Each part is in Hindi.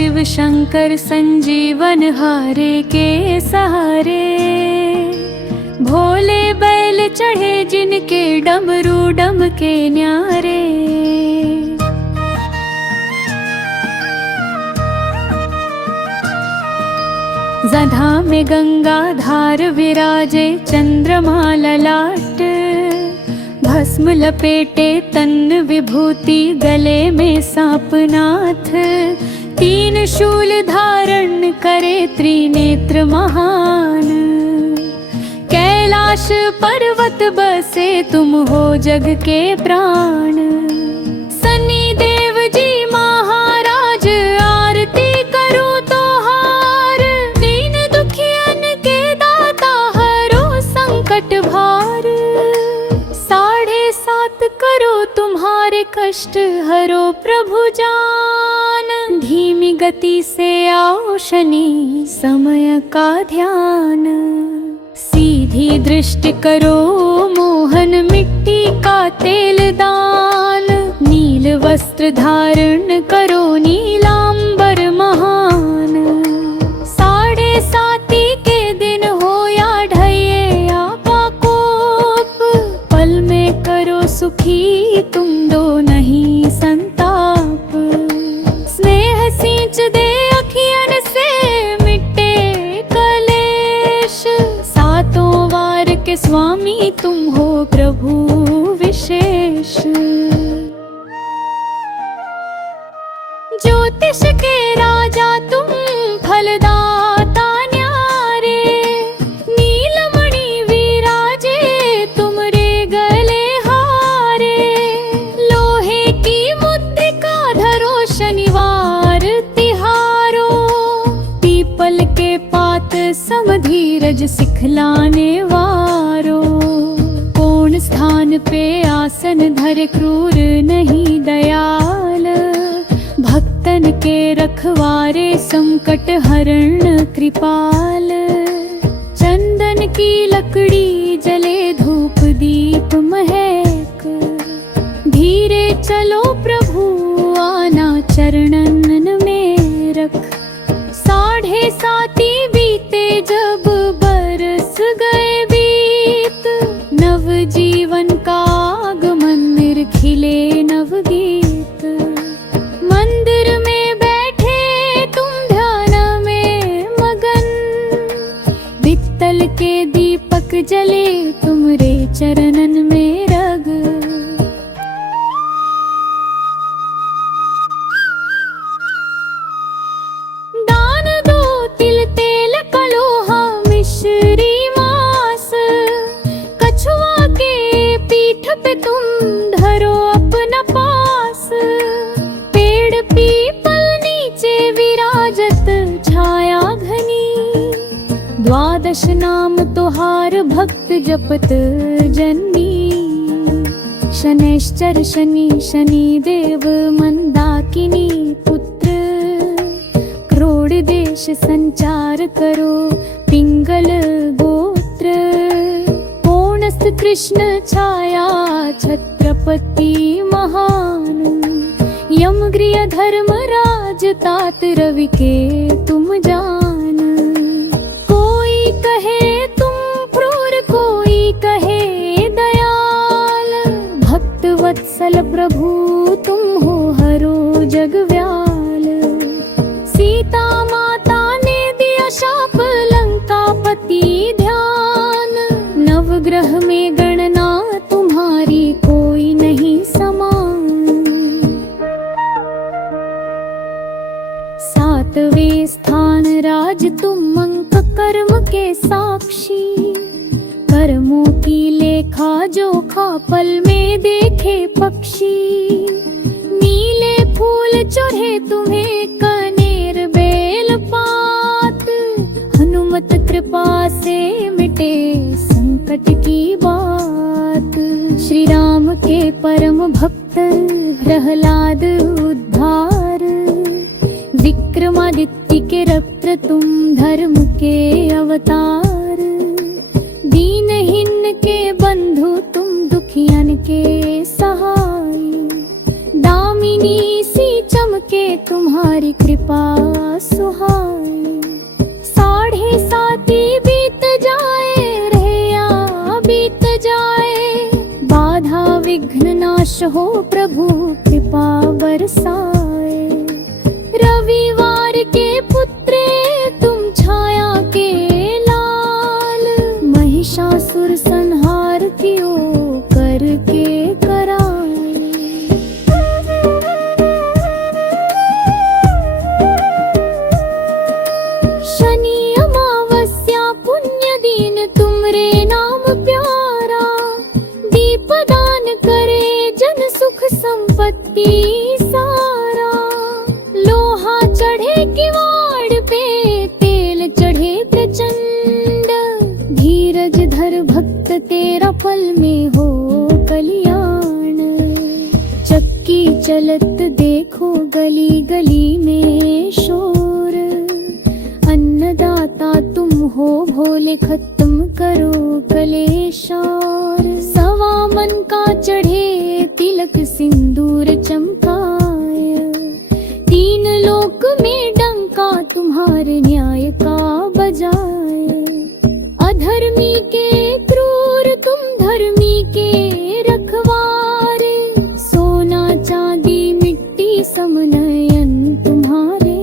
शिव शंकर संजीवन हारे के सहारे। भोले बैल चढ़े जिनके डमरू डम के न्यारे। जधा में गंगा धार विराजे चंद्रमा ललाट। भस्म लपेटे तन विभूति गले में सांपनाथ। तीन शूल धारण करे त्रिनेत्र महान। कैलाश पर्वत बसे तुम हो जग के प्राण। शनि देव जी महाराज आरती करो तो हार। दीन दुखियन के दाता हरो संकट भार। 7.5 करो तुम्हारे कष्ट हरो प्रभु जान। धीमी गति से आओ शनि समय का ध्यान। सीधी दृष्टि करो मोहन मिट्टी का तेल दान। नील वस्त्र धारण करो नीलांबर महान। 7.5 के दिन हो या ढये आपा कोप। पल में करो सुखी तुम दो नहीं संताप। स्नेह सींच दे अखियन से मिटे कलेश। सातों वार के स्वामी तुम हो प्रभु विशेष। ज्योतिष के राजा तुम फलदाता न्यारे। नीलमणि विराजे तुमरे गले हारे। लोहे की मुद्रिका धरो शनिवार तिहारो। पीपल के पात सम धीरज सिखलाने वारो। कोण स्थान पे आसन धरे क्रूर नहीं दयाल। भक्तन के रखवारे संकट हरण कृपाल। चंदन की लकड़ी जले धूप दीप महक। धीरे चलो प्रभु आना चरणन में रख। 7.5 बीते जब बरस गए बीत। नव जीवन का आगमन खिले नवगीत। मंदिर में बैठे तुम ध्यान में मगन। पित्तल के दीपक जले तुमरे चरणन में रग। दान दो तिल तेल कलोहा मिश्री मास। कछुआ के पीठ पे तुम धरो अपना पास। पेड़ पीपल नीचे विराजत छाया घनी। 12 नाम तुहार भक्त जपत जननी। शनैश्चर शनि शनि देव मंदाकिनी पुत्र। क्रोड़ देश संचार करो पिंगल गोत्र। पूर्णस्थ कृष्ण छाया छत्रपति महान। यमगृह धर्मराज तात रवि के तुम जान। कोई कहे तुम क्रूर कोई कहे दयाल। भक्त वत्सल प्रभु तुम हो हरो जग व्याल। सीता माता ने दिया शाप लंकापति ध्यान। नवग्रह में गणना तुम्हारी कोई नहीं समान। 7वें स्थान राज तुम अंक कर्म के साक्षी। कर्मों की लेखा जोखा पल में देखे पक्षी। नीले फूल चढ़े तुम्हें कनेर बेल पात। हनुमत कृपा से मिटे संकट की बात। श्री राम के परम भक्त प्रहलाद उद्धार। विक्रमादित्य के रक्त तुम धर्म के अवतार। दीनहीन के बंधु तुम दुखियन के सहाय। दामिनी सी चमके तुम्हारी कृपा। नाश हो प्रभु कृपा बरसाए। रविवार के पुत्रे तुम छाया के लाल, महिषासुर संहार कियो करके कराए। शनि अमावस्या पुण्य दिन तुमरे नाम प्यारा, दीपदान करे जन सुख संपत्ति सारा। लोहा चढ़े किवाड़ पे तेल चढ़े प्रचंड, धीरज धर भक्त तेरा फल में हो कल्याण। चक्की चलत देखो गली गली में शोर, अन्नदाता तुम हो भोले खत्म करो कलेशार। सवा मन का चढ़े तिलक सिंदूर चमकाय, तीन लोक में डंका तुम्हारे न्याय का बजाए। अधर्मी के क्रूर तुम धर्मी के रखवारे, सोना चांदी मिट्टी समनयन तुम्हारे।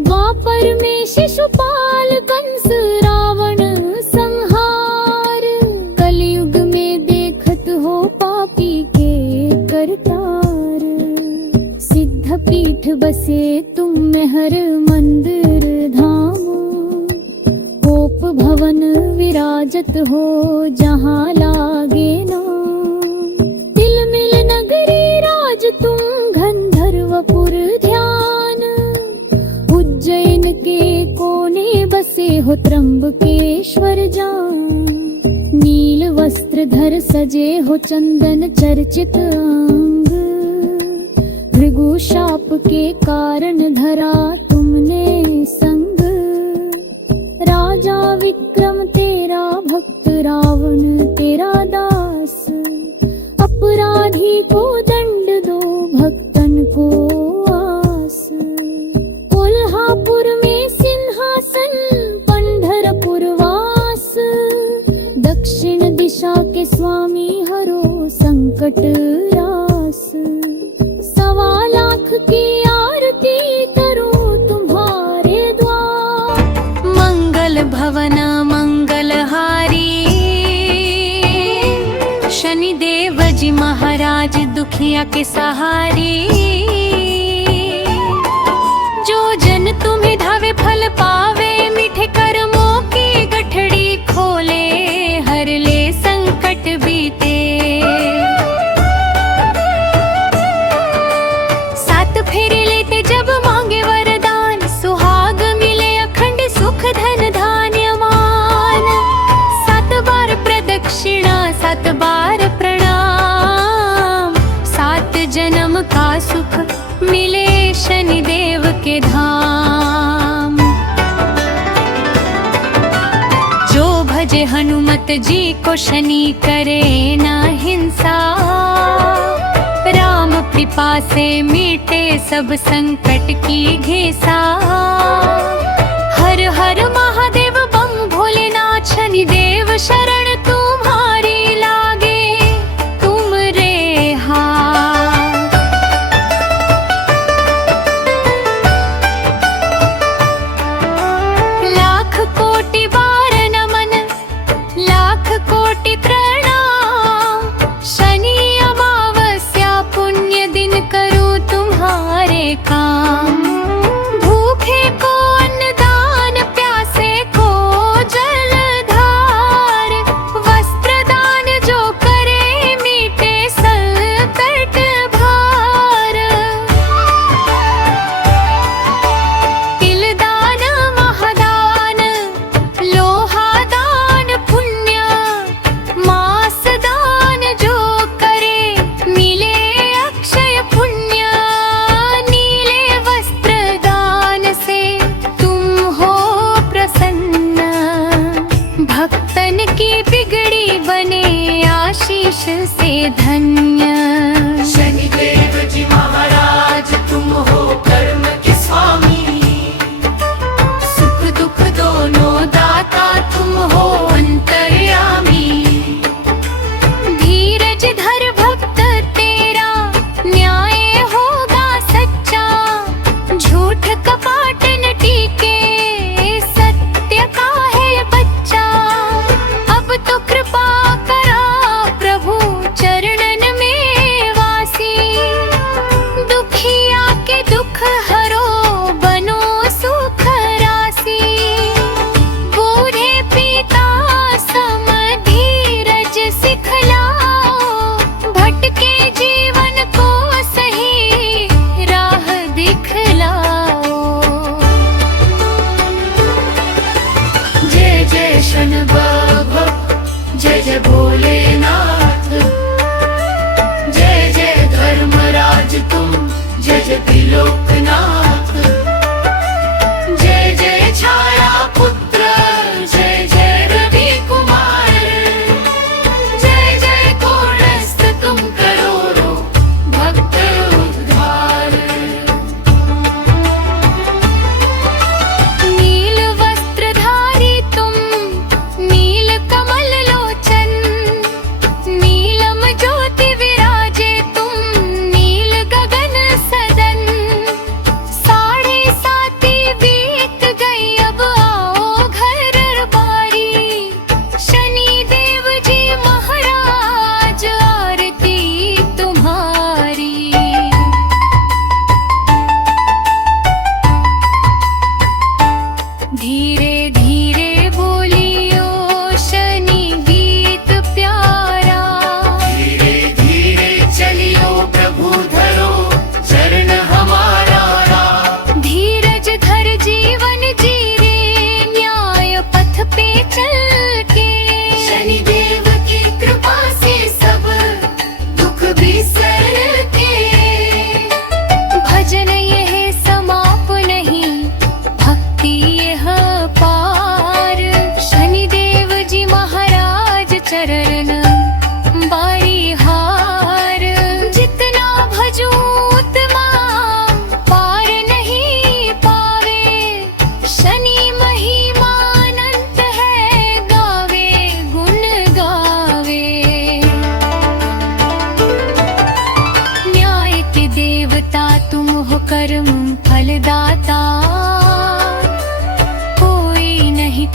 द्वापर में शिशुपाल कंस रावण संहार, कलयुग में देखत हो पापी के करतार। सिद्ध पीठ बसे तुम मेहर मंदिर धाम, गोप भवन विराजत हो जहाँ लागे नाम। तिलमिल नगरी राज तुम गंधर्वपुर ध्यान, उज्जैन के कोने बसे हो त्र्यंबकेश्वर जान। नील वस्त्र धर सजे हो चंदन चर्चित अंग, भृगु शाप के कारण धरा तुमने संग। राजा विक्रम तेरा भक्त रावण तेरा दास, अपराधी को दंड दो भक्तन को आस। कोल्हापुर में सिंहासन पंढरपुर वास, दक्षिण दिशा के स्वामी हरो संकट रास। 1.25 लाख की आरती करो तुम्हारे द्वार, मंगल भवन मंगलहारी। शनिदेव जी महाराज दुखिया के सहारी, जो जन तुम्हें धावे फल पावे, मीठे कर्मों की गठड़ी खोले, हर ले संकट बीते। सात फेरे लेते जब मांगे वरदान, सुहाग मिले अखंड सुख धन धान्य मान। 7 बार प्रदक्षिणा 7 बार प्रणाम, 7 जन्म का सुख मिले शनिदेव के धाम। जो भजे हनुमत जी को शनि करे ना हिंसा, राम कृपा से मीटे सब संकट की घिसा। हर हर महादेव बम भोलेनाथ, शनिदेव शरण तुम्हारी लागे तुम रे हाथ। लाख कोटि बार नमन, लाख कोटि प्रणाम, शनि अमावस्या पुण्य दिन करूं तुम्हारे काम। भूखे को अन्न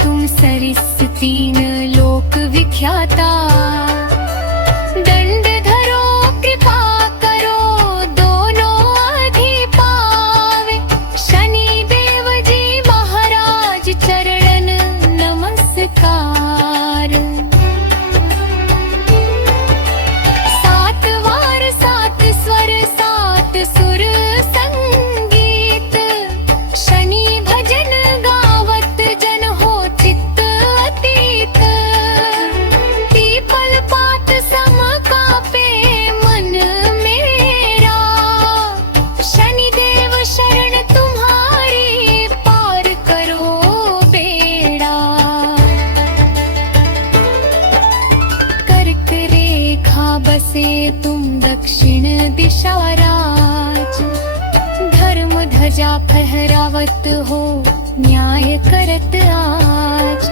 तुम सरिस तीन लोक विख्याता। दंड धरो कृपा करो दोनों अधिपावे। शनि देव जी महाराज चरणन नमस्कार। सात वार सात स्वर सात सुर संगीत। शनि भजन गावत जन हो चित्त अतीत। पीपल पात सम कापे मन मेरा। शनि देव शरण तुम्हारी पार करो बेड़ा। कर्क रेखा बसे तुम दक्षिण दिशा राज। धर्म ध्वजा फहरावत हो न्याय करत आज।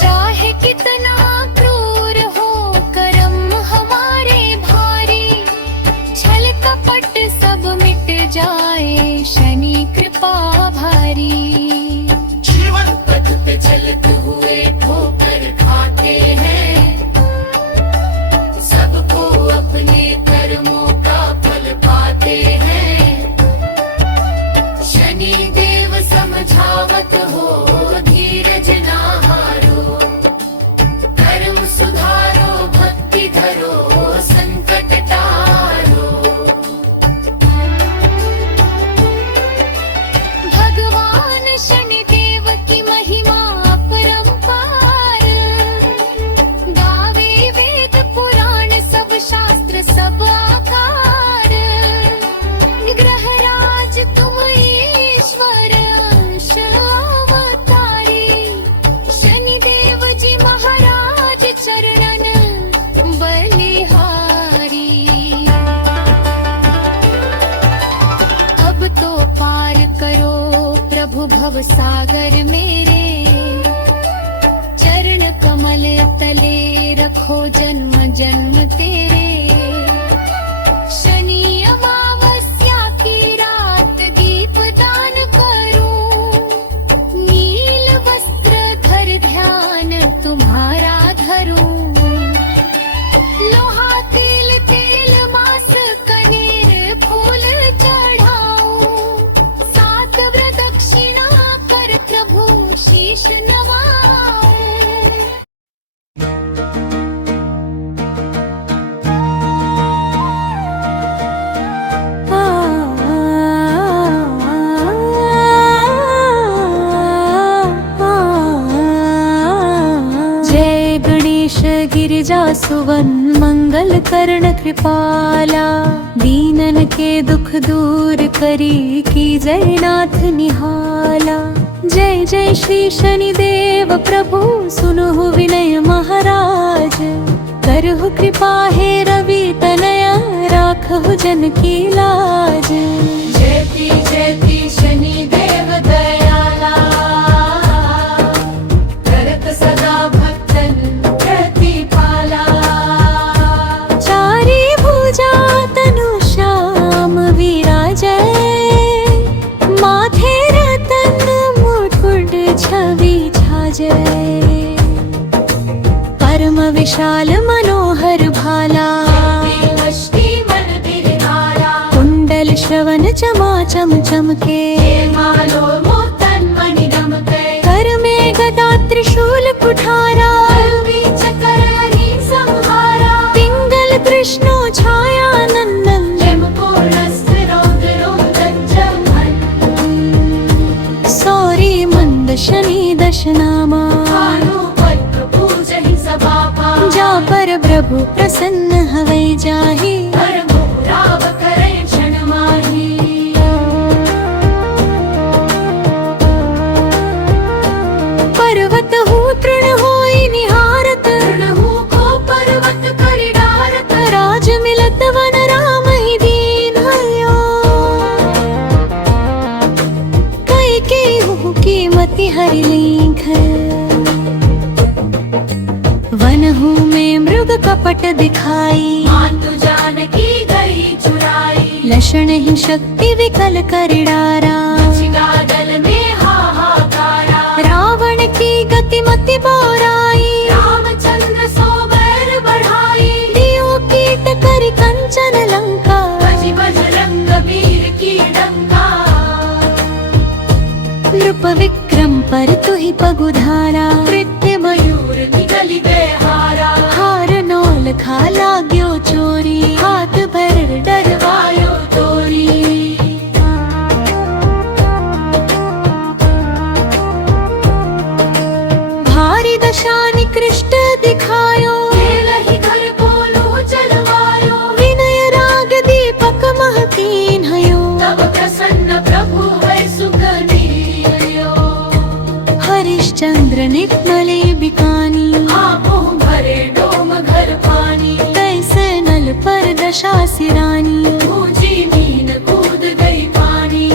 चाहे कितना क्रूर हो कर्म हमारे भारी। छल कपट सब मिट जाए शनि कृपा भारी। जीवन पथ पे चलते हुए ठोकर खाते हैं। सबको अपने कर्मों का फल पाते हैं। शनि देव समझावत हो धीरज ना हारो। कर्म सुधारो भक्ति धरो संकट टारो। भगवान शनि देव की महिमा अपरंपार। गावे वेद पुराण सब शास्त्र सब आकार। ग्रह राज तुम ईश्वर अंश अवतारी। शनि देव जी महाराज चरणन बलिहारी। अब तो पार करो प्रभु भव सागर मेरे। चरण कमल तले रखो जन्म जन्म तेरे। शनि अमावस्या की रात दीप दान करूं। नील वस्त्र धर ध्यान तुम्हारा धरूं। लोहा तिल तेल मास कनेर फूल चढ़ाऊं। सात प्रदक्षिणा कर प्रभु शीश नवाऊं। जय गणेश गिरिजा सुवन मंगल कर्ण कृपाला। दीनन के दुख दूर करी की जय नाथ निहाला। जय जय श्री शनि देव प्रभु सुनहु विनय महाराज। करहु कृपा हे रवि तनया राखहु जन की लाज। जयति शनि देव दयाला। करत सदा भक्तन प्रतिपाला। चारी भुजा तनु श्याम विराजय। माथे रतन मुकुट छवि छाजय। परम विशाल मनोहर भाला। कुंडल श्रवण चमाचम चमके। मालो मोतन मणि दमके। कर में गदा त्रिशूल कुठारा। चकर हरि संहारा। पिंगल कृष्णो छाया नंदन। यमकोरस्थ रौद्रो दज्जमन। सौरी मंद शनि दशनामा। भानुपत्र पूजहि सभापा। जा पर प्रभु प्रसन्न हवै जाहि। कर्मो राव करे क्षण माहि। पर्वत हूँ तृण होई निहारत। तृणहु को पर्वत करि डारत। राज मिलत वन राम ही दीन भयो। कई के हूँ कीमति हरि लीख। वन हूँ में मृग कपट दिखाई। मातु जानकी गई चुराई। लक्षण ही शक्ति विकल कर डारा। छिका दल में हाहाकारा। रावण की तुही पगुधारा नृत्य मयूर निगली गए हारा हार नौल खा लाग्यो चोरी हाथ भर डरवायो तोरी भारी दशा निकृष्ट दिखायो लही घर बोलो चलवायो विनय राग दीपक महकीन हयो तब प्रसन्न प्रभु है सुख नियो हरिश्चंद्र निकमले बिकानी आपो भरे डोम घर पानी कैसे नल पर दशा सिरानी ऊंची मीन कूद गई पानी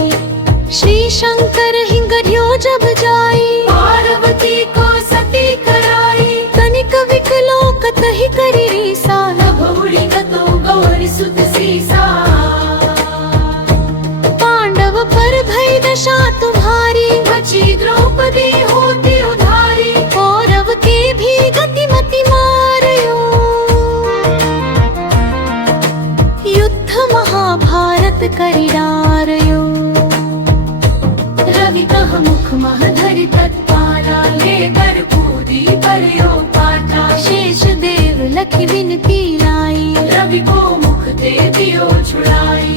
श्री शंकर हिंगढ़ियो जब जाई पार्वती को सती कराई तनिक विकलो कतहि करी रीसा तब उड़ी गतो गौरी सुत सीसा पांडव पर भई दशा तुम्हारी बची द्रौपदी होती उधारी कौरव के भी गतिमति मारयो युद्ध महाभारत करी डारयो रवि कह मुख मह धरि तत्पाला लेकर कूदी परयो पाटा शेष देव लखी विनती लाई रवि को मुख दे दियो छुड़ाई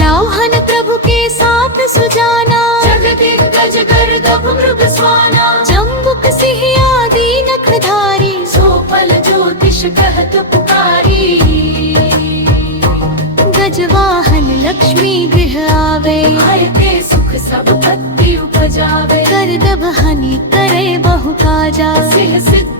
लाहन प्रभु के साथ सुजाना जगदिक गज गर्दभ मृग स्वाना जम्बुक सिंह आदि नखधारी सो फल ज्योतिष कहत पुकारी गजवाहन लक्ष्मी गृह आवे आय के सुख सब पत्ती उपजावे करदब हनि करे बहु काजा सिंह सिद्ध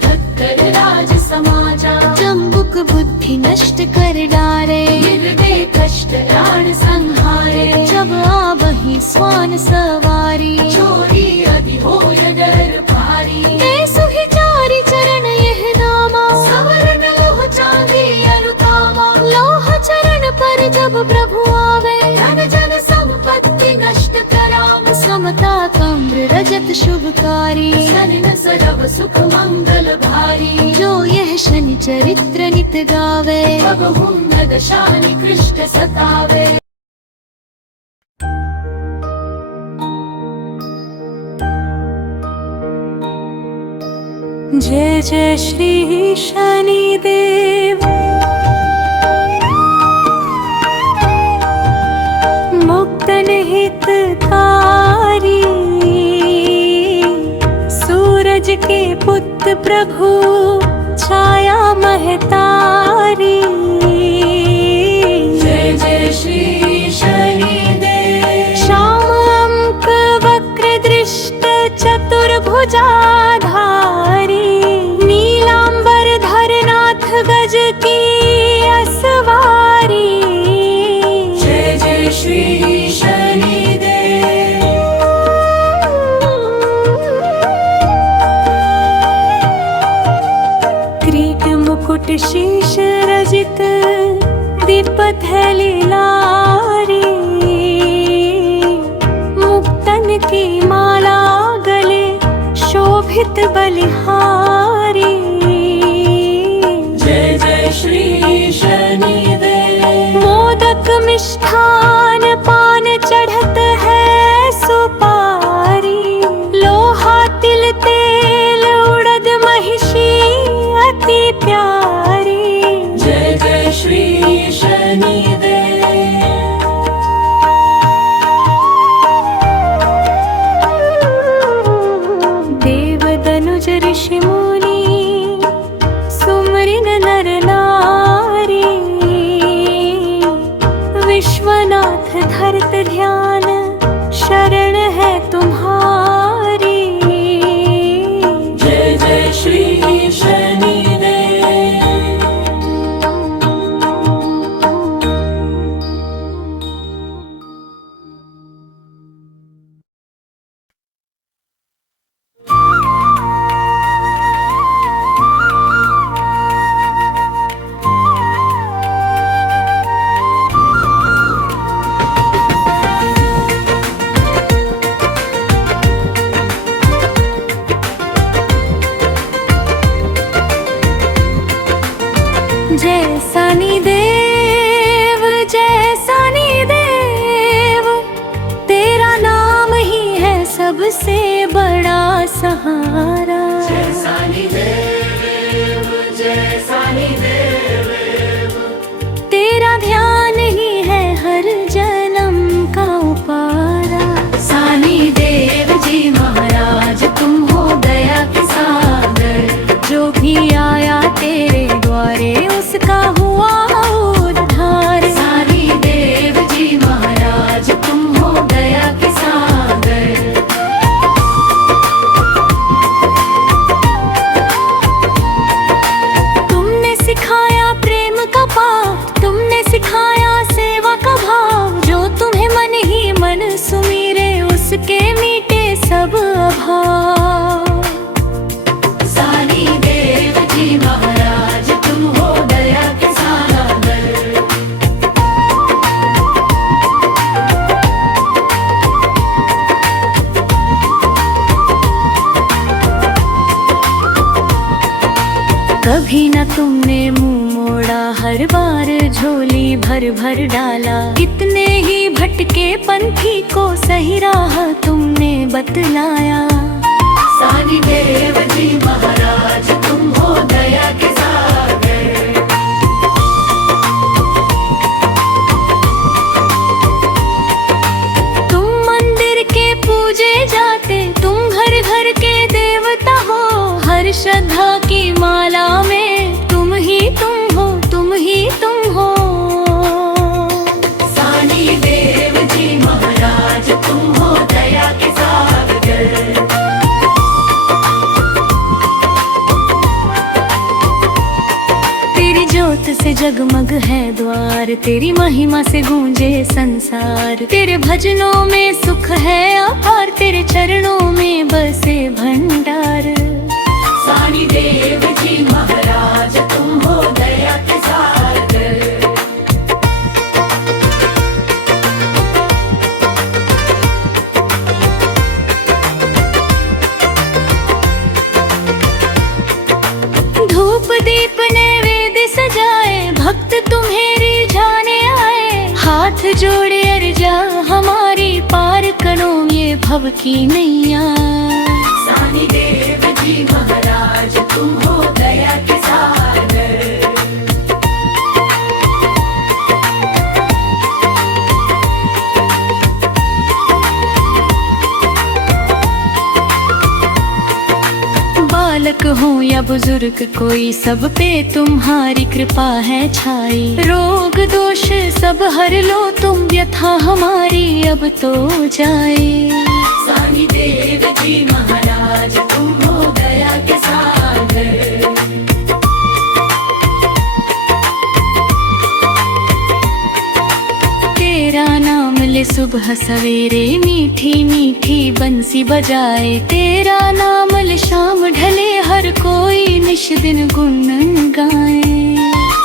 कर राज समाजा जम्बुक बुद्धि नष्ट कर डारे निर्दे कष्ट राण संहारे जब आवही स्वान सवारी चोरी अति होय डर भारी ऐसु ही चारि चरण यह नामा सवरण लोह चांदी अरुतामा लोह चरण पर जब प्रभु आवे धन जन संपत्ति नष्ट कराम समता कम्र रजत शुभकारी सनिन सरव सुख मंगल भारी जो यह शनि चरित्र नित गावे बहु न दशा निकृष्ट सतावे जय जय श्री शनिदेव मुक्तन हितकारी सूरज के पुत्र प्रभु छाया महतारी जय जय श्री शनिदेव श्याम अंक वक्र दृष्ट चतुर्भुजाधारी नीलांबर धरनाथ गज की असवारी जय जय श्री शनिदेव किरीट मुकुट शीश रजित दीपत है लीलारी मुक्तन की माला गले शोभित बलिहारी जय जय श्री शनिदेव मोदक मिष्ठान पान चढ़त है सुपारी लोहा तिल तेल उड़द महिषी अति प्यारी जय जय श्री शनिदेव देव दनुज ऋषि मुनि सुमरिन नर नारी विश्वनाथ धरत ध्यान शरण है तुम्हारी जय जय श्री शनिदेव कभी न तुमने मुंह मोड़ा, हर बार झोली भर भर डाला। कितने ही भटके पंथी को सही राह तुमने बतलाया। सानी देव जी महाराज तुम हो दया के सागर। तुम मंदिर के पूजे जाते, तुम घर घर के देवता हो। हर श्रद्धा की माला में तुम ही तुम हो, तुम ही तुम हो। सानी देव जी महाराज तुम हो दया के सागर। तेरी ज्योत से जगमग है द्वार, तेरी महिमा से गूंजे संसार। तेरे भजनों में सुख है अपार, तेरे चरणों में बसे भंडार। सानी देव जी महाराज तुम हो दया के सागर। धूप दीप नैवेद्य सजाए, भक्त तुम्हें रिझाने आए। हाथ जोड़े अर्जा हमारी, पार करो ये भव की नैया। सानी देव जी महाराज तुम हो दया के सागर। बालक हो या बुजुर्ग कोई, सब पे तुम्हारी कृपा है छाई। रोग दोष सब हर लो तुम, व्यथा हमारी अब तो जाए। सानी देव जी महाराज तुम हो दया के सागर। तेरा नाम ले सुबह सवेरे, मीठी मीठी बंसी बजाए। तेरा नाम ले शाम ढले, हर कोई निश दिन गुण गाए।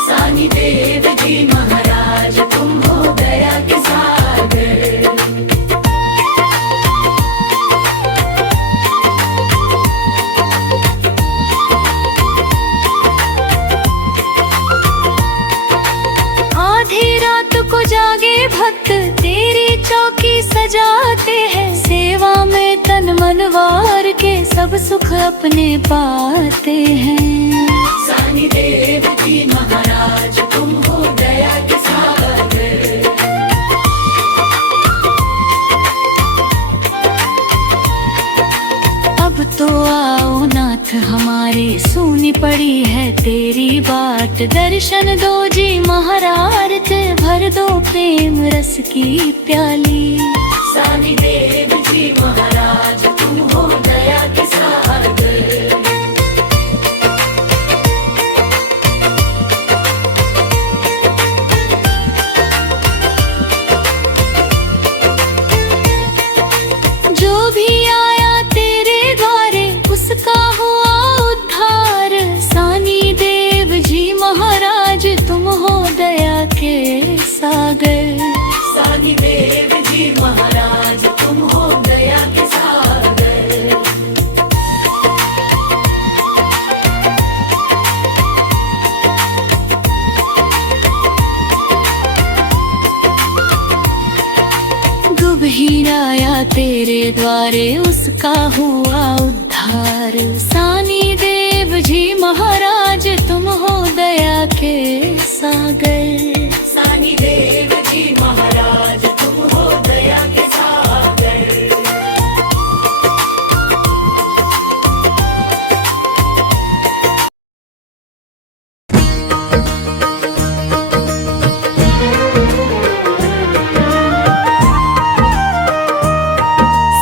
सानी देव जी महाराज तुम हो दया के सागर। आधी रात को जागे भक्त, तेरी चौकी सजाते हैं। सेवा में तन मन वार के, सब सुख अपने पाते हैं। सानी देव जी महाराज तुम हो दया के सागर। अब तो आओ नाथ हमारे, सुनी पड़ी है तेरी बाट। दर्शन दो जी महाराज, भर दो प्रेम रस की प्याली। सानी देव जी महाराज तुम हो दया के सागर। जो भी आया तेरे द्वारे, उसका हुआ उद्धार। सानी देव जी महाराज तुम हो दया के सागर। सानी देव जी महाराज तुम हो दया के सागर। दुबहीन आया तेरे द्वारे, उसका हुआ उद्धार। सानी देव जी महाराज तुम हो दया के सागर। सानी देव जी महाराज तुम हो दया के सागर।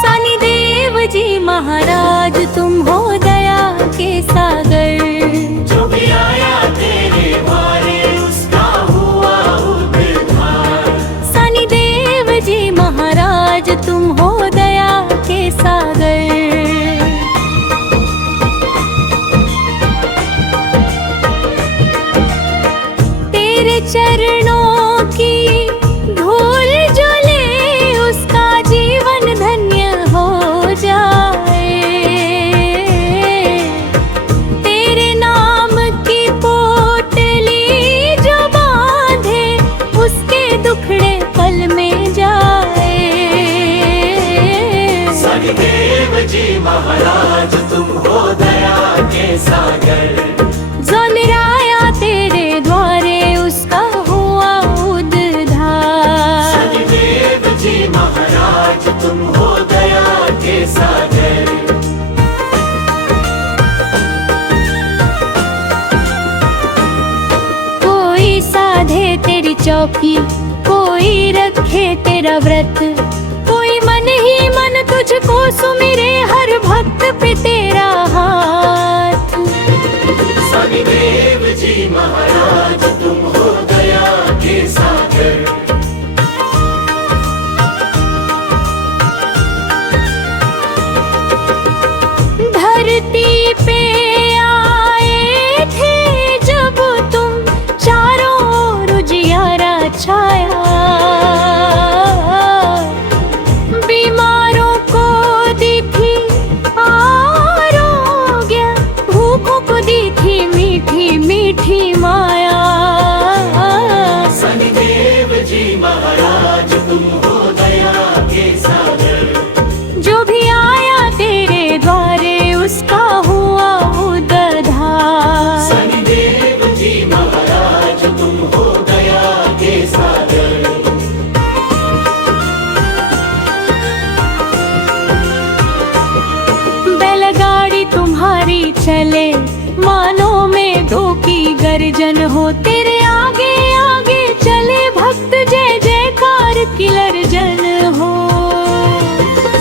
सानी देव जी महाराज तुम हो दया के सागर। जो भी आया तेरे द्वारे, उसका हुआ उद्धार। कॉपी, कोई रखे तेरा व्रत, कोई मन ही मन तुझको सुमिरे, हर भक्त पे तेरा हाथ। शनिदेव जी महाराज तुम हो दया के सागर। धरती पे आए थे जब तुम, चारों ओर उजियारा छाया, बीमारों को दी थी आरोग्य, भूखों को दी थी मीठी मीठी माया। शनिदेव जी महाराज तुम हो दया के सागर। जो भी आया तेरे द्वारे उसका हुआ उद्धार। शनिदेव जी महाराज तुम हो दया के सागर। बैलगाड़ी तुम्हारी चले, मानो में दो की गर्जन हो, तेरे आगे आगे चले भक्त, जय जयकार की लर्जन हो।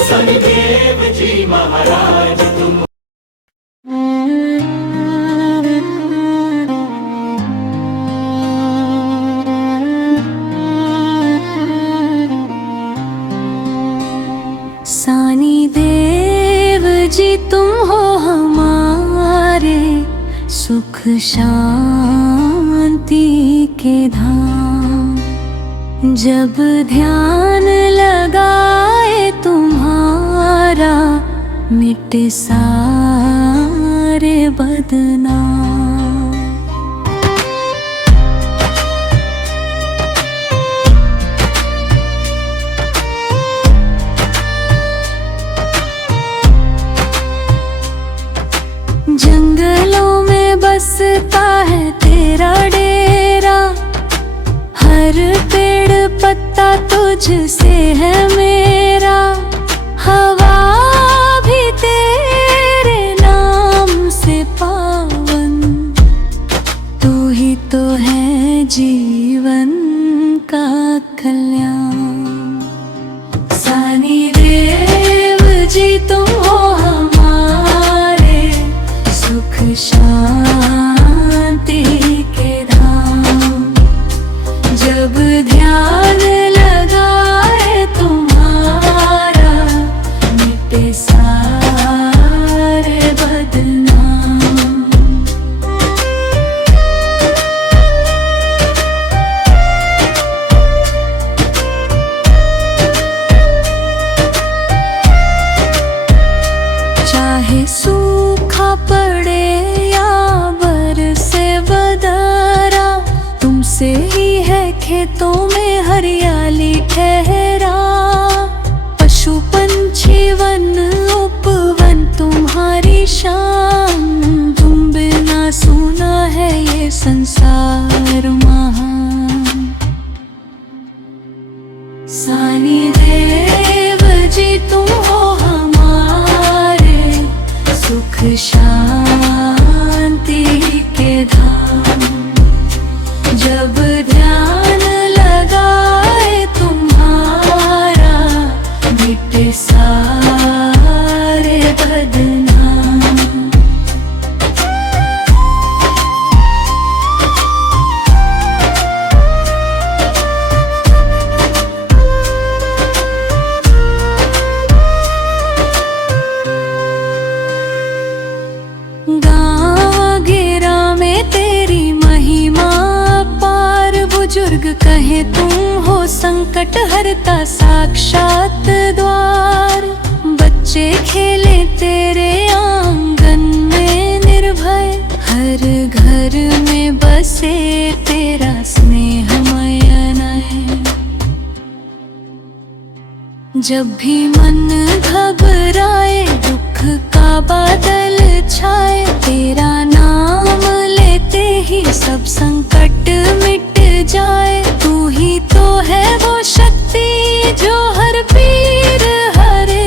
शनिदेव जी महाराज तुम। सानी देव जी तुम हो हमारे, सुख शांति के धाम, जब ध्यान लगाए तुम्हारा, मिटे सारे बदनाम। जंगलों में बसता है तेरा डेरा, हर पेड़ पत्ता तुझसे है मेरा, हवा भी तेरे नाम से पावन, तू ही तो है जीवन का कल्याण। सानी देव जी तुम हो हमारे, सुख शांति के धाम, जब ध्यान लगाए तुम्हारा, मिटे सारे बदनाम। चाहे सूखा पड़े या बरसे बदरा, तुमसे ही है खेतों में हरियाली ठहरा, पशु पंछी वन उपवन तुम्हारी शान, तुम बिना सुना है ये संसार महान। सानी देव जी तुम हो हमारे, सुख शांति के धाम, जब ध्यान लगाए तुम्हारा, मिटे सारे बदनाम। गाँव गिरा में तेरी महिमा पार, बुजुर्ग कहे तुम हो संकट हरता साक्षात द्वार, बच्चे खेले तेरे आंगन में निर्भय, हर घर में बसे तेरा स्नेहमय नयन। जब भी मन घबराए, दुख का बादल छाए, तेरा नाम लेते ही सब संकट मिट जाए, तू ही तो है वो शक्ति जो हर पीर हरे,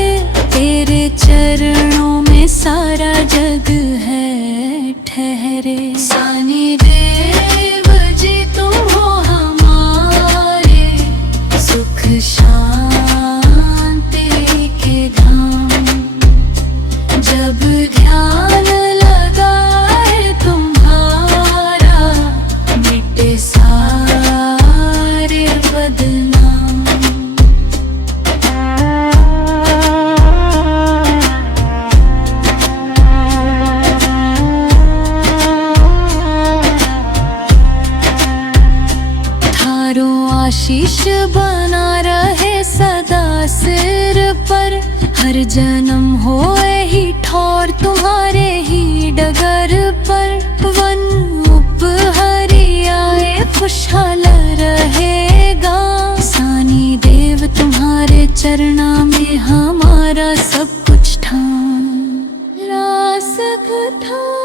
तेरे चरणों में सारा जग है ठहरे। सानी देव जी तुम हो हमारे, हर जन्म होए ही ठौर तुम्हारे ही डगर पर। वन उपहरियाए खुशहाल रहेगा, सानी देव तुम्हारे चरणा में हमारा सब कुछ ठान। रास कथा